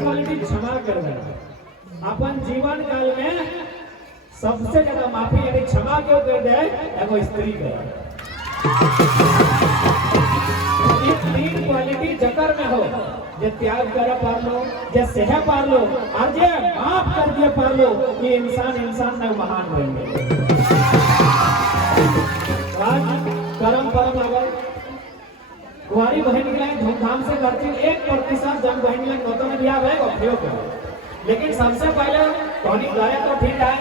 Quality क्षमा कर देना। अपन जीवन काल में सबसे ज्यादा माफी यानी क्षमा क्यों कर दे एगो स्त्री कर। ये तीन क्वालिटी जकर में हो, जे त्याग करे पार लो, जे सह पार लो और जे माफ कर दिए पार लो, ये इंसान में महान बन गए। आज करम परम आ गए, कुंवारी बहन के धूमधाम से करती 1% जन बहन के नौतन में बियाह है उपयोग करो। लेकिन सबसे पहले टॉनिक करे तो ठीक है,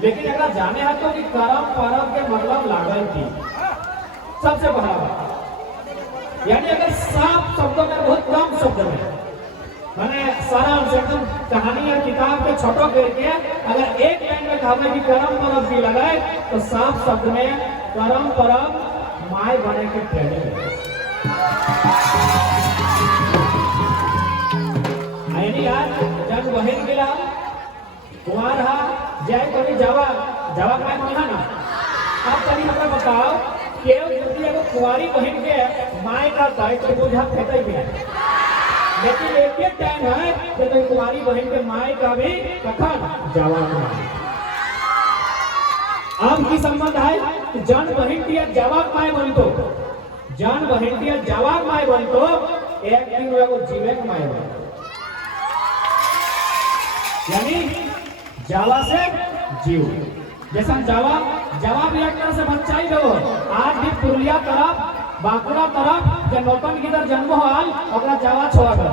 लेकिन अगर जाने है तो कि करम परम के मतलब लागल की सबसे पहला बात, यानी अगर साफ शब्दों में, बहुत कम शब्द में, मैंने सारा एकदम कहानी या किताब के छोटो करके अगर एक लाइन में कहा कि करम परम की लगाए तो साफ शब्द में करम परम माय बने के ट्रेनिंग। यानी आज जब बहन गिला कुमार हा जय कभी जावा जावा काय माना ना। आप चलिए हमें बताओ केवल यदि अगर कुंवारी बहन के माय का दायित्व बुझा फेंकते भी है, लेकिन एक टाइम है कि तो कुंवारी बहन के माय का भी कखन जवाब है। अब की संबंध है कि जन बहन दिया जवाब माय बनतो, जन बहन दिया जवाब माय बनतो, एक दिन वो जीवन माय बनतो। यानी जावा से जीव, जैसा जावा भी एक तरह से बच्चा ही दो। आज भी पुरुलिया तरफ बांकुड़ा तरफ जो नौतन की तरफ जन्म हाल अपना जावा छोड़ा कर,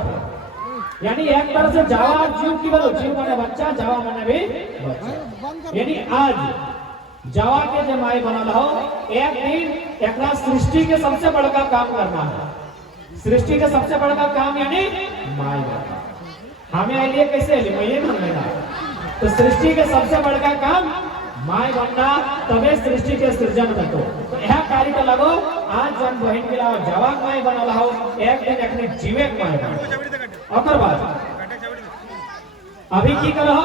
यानी एक तरह से जावा जीव की बोलो, जीव माने बच्चा, जावा माने भी बच्चा। यानी आज जावा के जमाई बनल हो, एक दिन एक सृष्टि के सबसे बड़का काम करना है। सृष्टि के सबसे बड़का काम यानी माय बनना। हमें आइए कैसे मैं बन लेना, तो सृष्टि के सबसे बड़का काम माय बनना, तबे सृष्टि के सृजन बतो। तो यह कार्य का लगो आज जन बहन के लाओ जवाब माय बनल हो, एक दिन एकने जीवे माय बन। ओकर बाद अभी की करो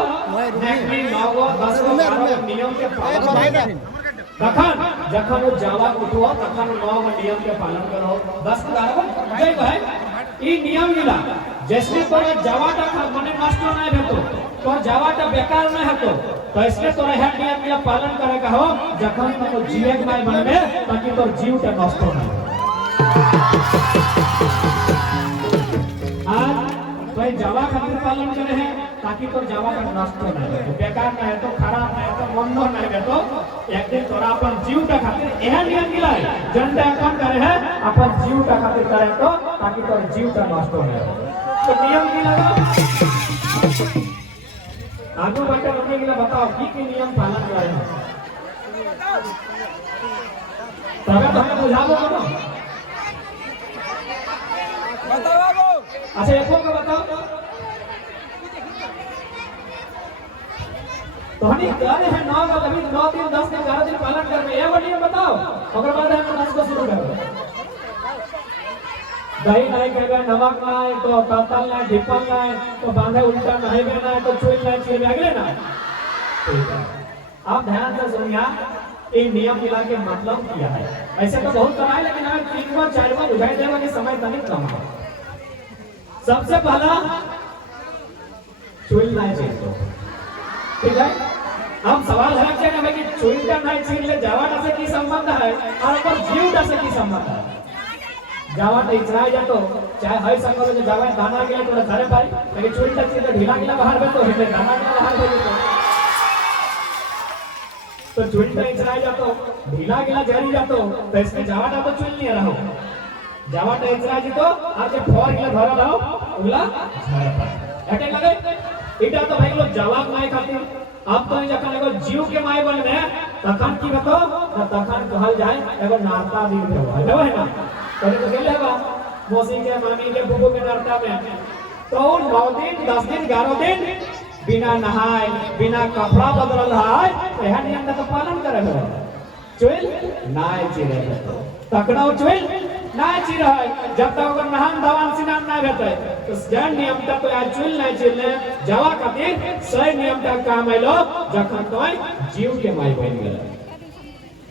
नेक्स्ट 9 गो 10 गो 12 गो नियम के पालन तखन जखन वो जावा उठो तखन 9 गो नियम के पालन करो। 10 गो 12 गो जय भाई ई नियम मिला जैसे तोरे जावाटा मने नष्ट नहीं भेटो, तो जावाटा बेकार नहीं हतो, तो इसलिए तोरे है नियम के पालन करे का हो जखन तो जीवे के माय बनबे ताकि तोर जीव के नष्ट नहीं। आज तो जावा खातिर पालन करे है ताकि तोर जावा का नष्ट नहीं हो, बेकार नहीं है, तो खराब नहीं है, तो मंदो नहीं है, तो एक दिन तोरा अपन जीव का खातिर यह नियम मिलाए जनता काम करे है अपन जीव का खातिर करे तो ताकि तोर जीव का नष्ट नहीं हो। तो नियम की लगा आगू बाटे रखने के लिए बताओ की नियम पालन कराए हैं, तब तो हमें बुझा दो ना। बताओ बाबू, अच्छा एक को बताओ तो हनी करे है 9 का कभी 9 दिन 10 दिन 11 दिन पालन करने ये नियम बताओ, ओकर बाद हम 10 को शुरू करेंगे। दही नहीं खाएगा, नमक नहीं, तो तल नहीं, ढिपल नहीं, तो बांधे उल्टा नहीं बेना है, तो छुई नहीं छुई अगले ना। आप ध्यान से सुनिए ये नियम मिला के मतलब क्या है। ऐसे तो बहुत कराए लेकिन हमें 3 बार 4 बार बुझाई देगा कि समय तनिक कम है। सबसे पहला छुई नहीं चाहिए, ठीक है। हम सवाल है कि छुई का नहीं छीन ले जावा से की संबंध है और पर जीव से की संबंध है। जावा तो इचराई जातो चाहे हई संगल जो जावा दाना गेला तो घरे पाई, लेकिन छुई तक से ढीला गेला बाहर में तो हिले दाना गेला बाहर में तो छुई तक इचराई जातो ढीला गेला जरी जातो, तो इसमें जावा तो छुई नहीं रहो, जावा तो इचराई जी तो आज जे फोर गेला धरा रहो उगला झाड़ पर हटे लगे। इटा तो भाई लोग जवाब माय खातिर अब तो जखन एगो जीव के माय बनबे तखन की बतो न तखन कहल जाए एगो नारता भी हो है ना। कभी तो गेले बा मौसी के मामी के बुबू के नारता में, तो 9 दिन 10 दिन 11 दिन बिना नहाए बिना कपड़ा बदलल है, यह नियम का पालन करे हो। चुल नाय चिरे तकड़ा चुल नाय चिरे जब तक ओकर नहान दवान सिनान ना भेटे, तो जन नियम तक तो आज चुल नाय चिरले जावा खातिर सही नियम तक काम आइलो जखन तो जीव के माय बन गेल।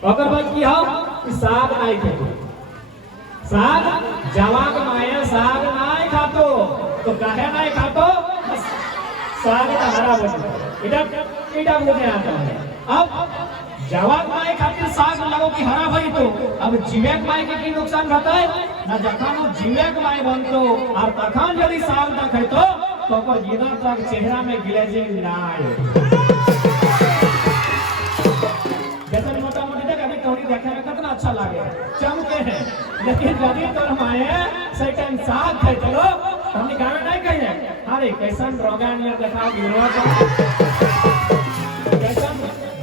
ओकर बाद की हो कि साग नाय खेतो, साग जावा के माये साग नाय खातो, तो काहे नाय खातो, साग का हरा बनी इटा मुझे आता है। अब जवाब माए खातिर साग लगो कि हरा भरी तो अब जीवेक माए के की नुकसान रहता है ना जखान जीवेक माए बनतो और तखान यदि साग ना खैतो तो पर गिरा तक चेहरा में ग्लेजिंग ना आए। जैसे मोटा मोटी देख अभी कौड़ी देखे में कितना अच्छा लागे चमके हैं, लेकिन यदि तोर माए सही टाइम साग खैतो लो हमने गाना नहीं कहिए अरे कैसन रोगान ये दिखाओ गिरवा कैसन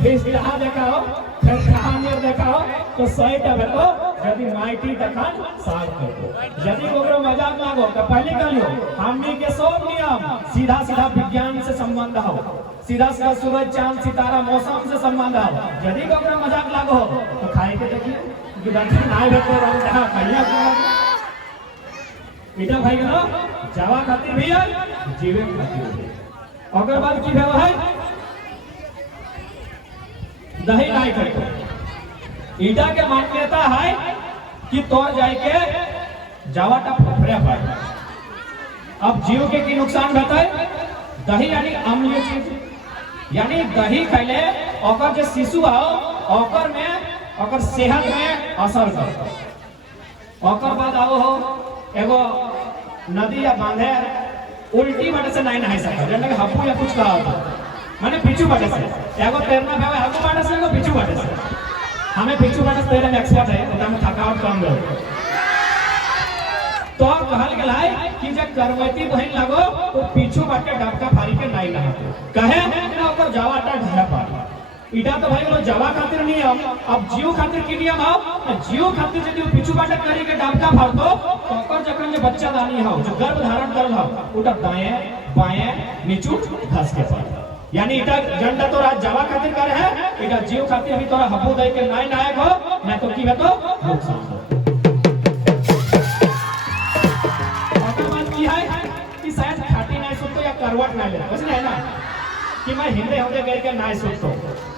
बेस्ता देखाओ फिर कहानी देखाओ तो सही तब तो यदि माइटी तखन साग खैतो यदि ओकरो मजाक लागो तो पहले कहियो हमनी के सब नियम सीधा सीधा विज्ञान से संबंध हो, सीधा सीधा सूरज चांद सितारा मौसम से संबंध हो। यदि ओकरो मजाक लागो तो खाए के देखिए विद्यार्थी नाय भेटो रंग जहां कहिया इटा भाई गलो जावा खातिर भी है जीवे खातिर अगर बात की भेव है दही नहीं करतो ईटा के मान्यता है कि तोड़ जाए के जावाटा फफड़े पर अब जीव के की नुकसान रहता है दही यानी अम्लीय चीज यानी दही खैले ओकर जो शिशु हो ओकर में ओकर सेहत में असर करता ओकर बाद आओ हो एगो नदी या बांधे उल्टी बटे से नहीं नहा सकता जैसे कि हप्पू या कुछ कहा माने पीछू बटे से एगो तैरना भावे हप्पू बटे से एगो पीछू बटे से हमें पीछू बटे से तैरने में एक्सपर्ट है तो हमें थकावट कम रहे तो कहल गेल है कि जब गर्भवती बहन लगो तो पीछू बटे डबका फाड़ी के नहीं नहा कहे ना ऊपर जावाटा ढला पा इटा तो भाई लोग जवा खातिर नियम अब जीव खातिर की नियम हो जीव खातिर यदि पीछू बाटे करी के डाबका भरतो तो ओकर जखन जे बच्चा दानी हो जो गर्भ धारण करल हो उटा दाएं बाएं नीचू घास के पर यानी इटा जंडा तो राज जवा खातिर करे है इटा जीव खातिर भी तोरा हबू दे के नाय नायक हो ना तो की बतो नुकसान हो। और बात की है कि शायद खाटी नहीं सुतो या करवट ना ले बस है ना कि मैं हिंदे होंगे करके ना सोचो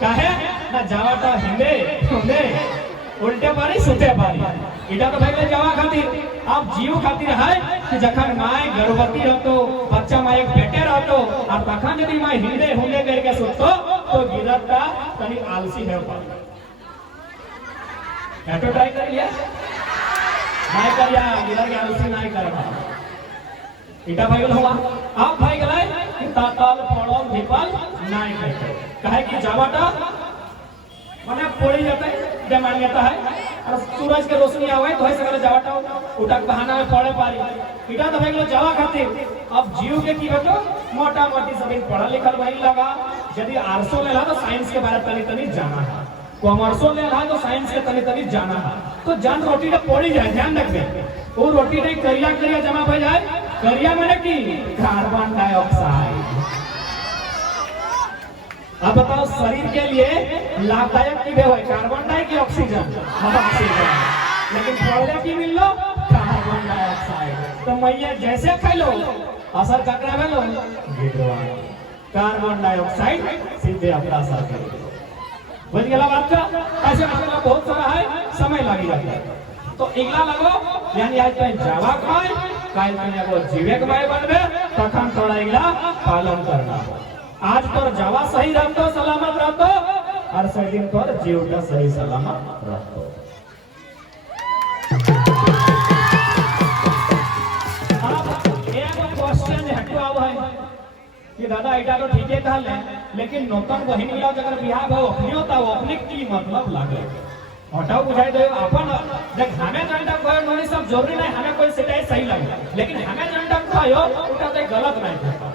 काहे ना जावाटा हिंदे होंगे उल्टे पारी सुते पारी इटा तो भाई जावा खातिर अब जीव खातिर है कि जखन माय गर्भवती रहतो बच्चा माय एक पेटे रहतो और तखन यदि माय हिंदे होंगे करके सोचतो तो गिरता तनी आलसी है पारी ऐटो ट्राई कर लिया माय करिया गिरर के आलसी नहीं करबा इटा भाई हुआ अब भाई गलाय कि ताताल पड़ल धिपल नहीं करते कहे कि जावाटा माने पड़ी जाते जे मान्यता है और सूरज के रोशनी आवे तो है सगले जावाटा उठक बहाना में पड़े पारी इटा तो भाई लो जावा खातिर अब जीव के की बेटो मोटा मोटी सब पढ़ा लिखल भाई लगा यदि आर्ट्सो लेला तो साइंस के बारे तनी तनी जाना है कॉमर्सो लेला तो साइंस के तनी तनी जाना है तो जान रोटी तो पड़ी जाए ध्यान रखबे वो रोटी नहीं करिया करिया जमा हो जाए करिया मैंने की कार्बन डाइऑक्साइड। अब बताओ शरीर के लिए लाभदायक की है कार्बन डाई की ऑक्सीजन ऑक्सीजन लेकिन पहले की मिल लो कार्बन डाइऑक्साइड तो मैया जैसे खा लो असर ककरा में लो कार्बन डाइऑक्साइड सीधे अपना असर करेगा बुझ गया बात का ऐसे मतलब बहुत सारा है समय लगी जाता है तो इगला लगो यानी आज तो जावा खाए काल में एगो जीवे के माय बनबे तखन तोरा इगला पालन करना आज तोर जावा सही रहतो सलामत रहतो हर से दिन तोर जीवटा सही सलामत रहतो। अब एगो क्वेश्चन हटो आव है कि दादा इटा तो ठीके कहले लेकिन नौतन बहिन मिला अगर बियाह हो अपनी होता वो अपने की मतलब लागे हटाओ बुझाई दो अपन देख हमें जनता कोई नोनी सब जरूरी नहीं हमें कोई सिटाई सही लगे लेकिन हमें जनता को आयो उठा तो गलत नहीं है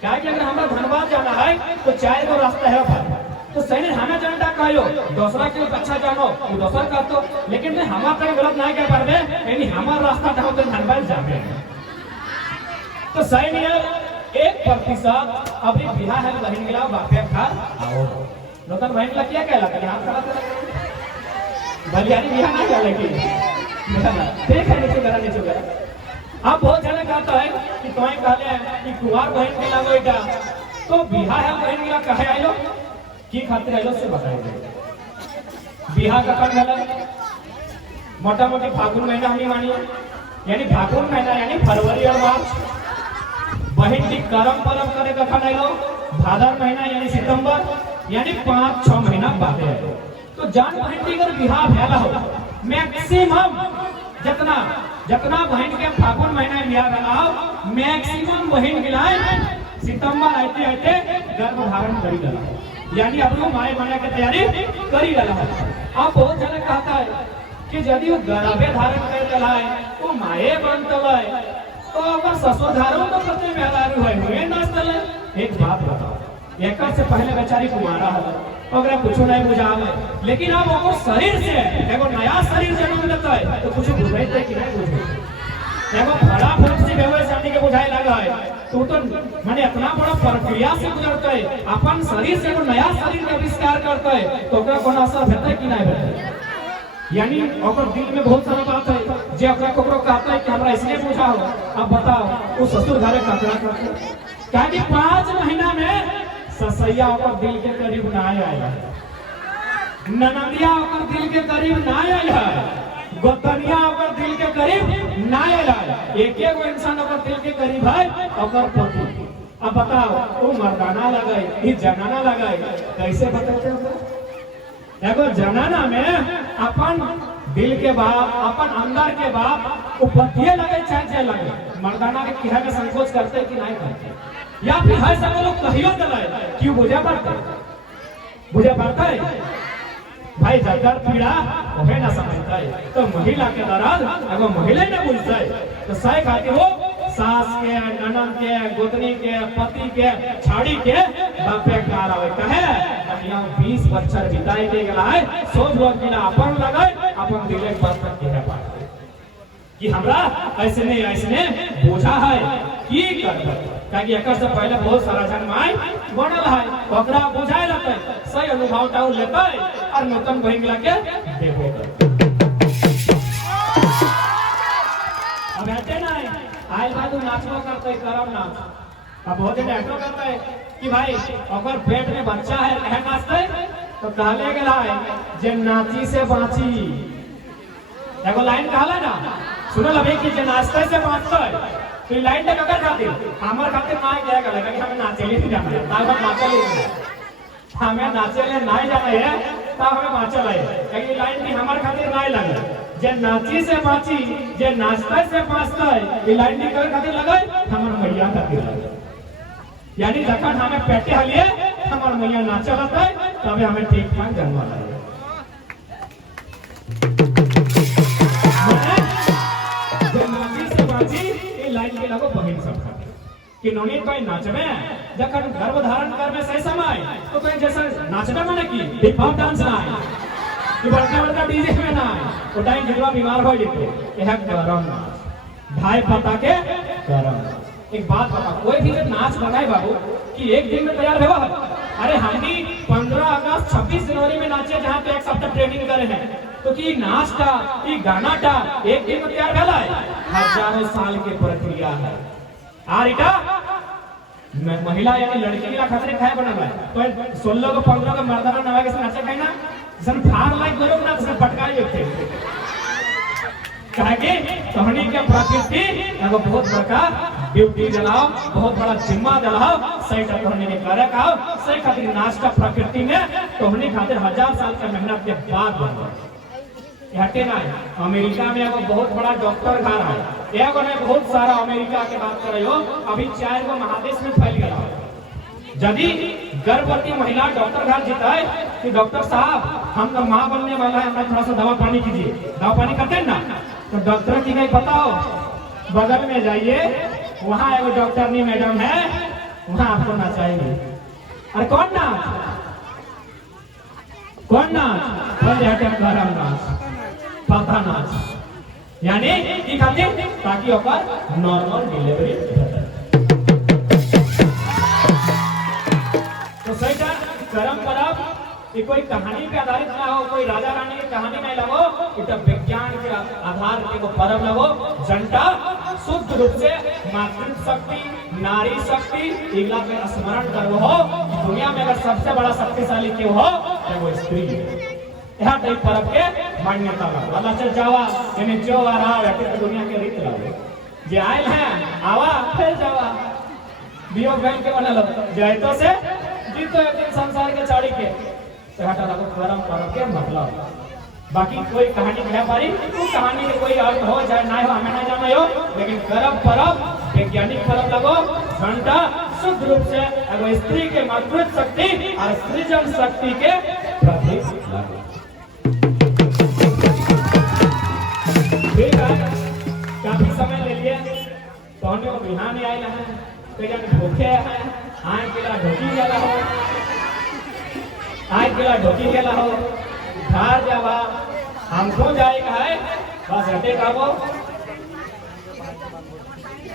क्या कि अगर हमें धनबाद जाना है तो चाय को रास्ता है भाई तो सही नहीं हमें जनता को आयो दूसरा के अच्छा जानो वो दूसरा का तो लेकिन मैं हमारा तो गलत नहीं कर पाबे यानी हमारा रास्ता ढाओ तो धनबाद जाबे तो सही नहीं है 1% अभी बिहार है बहन मिला बापे खा आओ नौतन बहन ला क्या कहला कि हाथ खड़ा बलियानी बिहार नहीं कर लेकिन देख है नीचे करा नीचे करा अब बहुत जने कहता है कि तुम्हें कहले कि कुवार बहन के लागो इटा तो बिहार है बहन मिला कहे आइलो की खातिर आइलो से बताइए बिहार का कब गला मोटा मोटी फागुन महीना हमनी मानिए यानी फागुन महीना यानी फरवरी और मार्च बहन की करम परम करे कखा नहीं लो भादर महीना यानी सितंबर यानी 5-6 महीना बाद है। तो जान बहन की अगर बिहार भेला हो मैक्सिमम जितना जितना बहन के फागुन महीना बिहार भेला हो मैक्सिमम बहन के लाए सितंबर आते आते गर्भ धारण करी गला यानी अब लोग माए बने की तैयारी करी गला। अब बहुत जन कहता है कि यदि वो गर्भे धारण कर गला है तो माए बनता है तो अगर ससुर धारण तो करते मेहरारू है हुए नाचतल। एक बात बताओ एक से पहले बेचारी कुमारा है अगर कुछ नहीं बुझावे लेकिन अब वो शरीर से एगो नया शरीर जन्म लेता है तो कुछ बुझाते कि नहीं बुझे एगो बड़ा फूट से बेवे शादी के बुझाए लगा है तो माने इतना बड़ा प्रक्रिया से गुजरता है अपन शरीर से एगो नया शरीर का आविष्कार करता है तो ओकरा कोनो असर भेटै कि नहीं भेटै यानी ओकर दिल में बहुत सारा बात है जे ओकरा कोकरो कहता है कि हमरा इसलिए बुझाओ। अब बताओ वो ससुर घरे कतरा करते क्या कि 5 महीना में ससैया ओकर दिल के करीब ना आया ननदिया ओकर दिल के करीब ना आया गोतनिया ओकर दिल के करीब ना आया एक एगो इंसान ओकर दिल के करीब है ओकर पति। अब बताओ वो मर्दाना लगाए ये जनाना लगाए कैसे बताते हो एगो जनाना में अपन दिल के बाप अपन अंदर के बाप उपतिये लगे चाहे लगे मर्दाना के किया में संकोच करते कि नहीं करते या फिर हर सब लोग कहियो दलाए क्यों बुझे पड़ता है भाई जगर पीड़ा ओहे ना समझता है तो महिला के दर्द अगर महिला ही ना बुझता है तो सही खातिर वो सास के ननद के गोतनी के पति के छाड़ी के बापे कार आवे कहे यहाँ 20 बच्चर बिताई के गला है सोच लो कि ना अपन लगाए अपन दिले बात तक के है बात कि हमरा ऐसने बोझा है की करबे ताकि एकर से पहले बहुत सारा जन्म आई बनल है ओकरा बुझाए लेते सही अनुभव टाउ लेते और नूतन बहिन लगे देबो अब हटे नहीं आइल बादू नाचबो करते करम नाच अब बहुत दिन ऐसा करता है कि भाई अगर पेट में बच्चा है कहे नाचते तो कहले गेला है जे नाची से बाची एगो लाइन कहला ना सुनल अभी कि जे नाचते से बाचते तो ये लाइन ककर खातिर हमर खातिर ना गया गला कि हमें नाचेले नहीं जाना ताकि नाचेले हमें नाचेले नहीं जाना है तब हमें नाचल है ये लाइन भी हमार खातिर ना लगे जे नाची से बाची जे नाचते से बाचते ये लाइन भी कर खातिर लगे हमर मैया खातिर लगे यानी जखन हमें पेटे हलिए हमर मैया नाचल है तबे हमें ठीक ठाक जन्म आए लाइन के लगो बहिन सब कि नोनी कोई नाचबे जखन गर्भ धारण करबे सही समय तो कोई जैसा नाचना माने की हिप हॉप डांस ना है कि बड़का डीजे में ना है तो टाइम जितना बीमार हो जेतो यह गरम भाई पता के गरम। एक बात बता कोई भी नाच बनाए बाबू कि एक दिन में तैयार होगा अरे हमनी 15 अगस्त 26 जनवरी में नाचे जहां पे एक सप्ताह ट्रेनिंग करे हैं तो कि नाच का ये गाना का एक दिन में तैयार भेला है हजारों साल की प्रक्रिया है। आरिटा महिला यानी लड़की के खातिर खाए बनल है तो 16 को 15 को मर्दाना नवा के नाचे खाए ना सन फार लाइक करो ना तो पटकाई होते कहे कहनी के प्रकृति एगो बहुत बड़का ड्यूटी जलाओ बहुत बड़ा जिम्मा जलाओ सही कहनी के करे का सही खातिर नाच का प्रकृति में कहनी खातिर 1000 साल का मेहनत के बाद बन हटे ना अमेरिका में एगो बहुत बड़ा डॉक्टर घर है एगो ने बहुत सारा अमेरिका के बात करे हो अभी 4 गो महादेश में फैल गया यदि गर्भवती महिला डॉक्टर घर जीता है कि डॉक्टर साहब हम तो माँ बनने वाला है हमें थोड़ा सा दवा पानी कीजिए दवा पानी करते हैं ना तो डॉक्टर की नहीं बताओ बगल में जाइए वहाँ एगो डॉक्टरनी मैडम है वहाँ आपको नचाएंगे अरे कौन नाच गरम नाच पता नाच यानी की खातिर ताकि ओकर नॉर्मल डिलीवरी तो सही का गरम करब ये कोई कहानी पे आधारित ना हो कोई राजा रानी की कहानी नहीं लगो इतना विज्ञान के आधार पे वो पर्व लगो जनता शुद्ध रूप से मातृत्व शक्ति नारी शक्ति इगला पे स्मरण करो हो दुनिया में अगर सबसे बड़ा शक्तिशाली क्यों हो तो वो स्त्री यह टाइप पर्व के मान्यता लगो अल्लाह चल जावा यानी जो आ रहा है दुनिया के रीत लगो जे आयल है आवा फिर जावा वियोग बैंक के बनल जयतो से जीतो एक दिन संसार के चाड़ी के से हटा लगो करम पर्व के मतलब बाकी कोई कहानी कह पारी वो कहानी के कोई अर्थ हो चाहे ना हो हमें ना जाना हो लेकिन करम पर्व वैज्ञानिक पर्व लगो घंटा शुद्ध रूप से एगो स्त्री के मातृत्व शक्ति और सृजन शक्ति के प्रतीक लगो। ठीक है काफी समय ले लिए तो हमने बिहान आए हैं कई जन भूखे हैं आए केला ढोकी गेला हो आए केला ढोकी गेला हो घर जावा हमको जाएगा है बस हटे काबो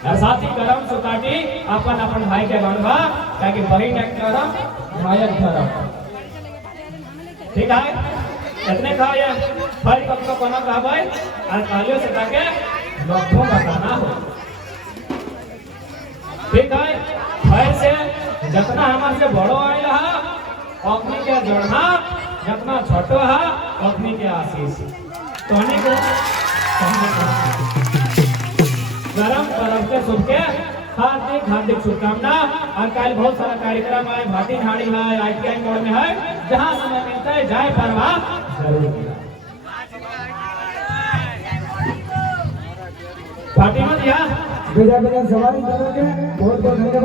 और साथ ही करम सुकाटी अपन अपन भाई के बनवा ताकि बहिन एक करम भाई धरम। ठीक है इतने कहा ये फल कब तो कोना कहा भाई और कालियों से ताके लक्ष्यों बताना हो। ठीक है भय से जितना हमारे से बड़ो आए रहा अपनी के जड़ना जितना छोटो है अपनी के आशीष तो को गरम पर्व के शुभ के हार्दिक हार्दिक शुभकामना। और कल बहुत सारा कार्यक्रम है भाटी ढाणी है ITI मोड़ में है जहाँ समय मिलता है जाए परवा जरूर भाटी में दिया। सवारी बहुत बहुत धन्यवाद।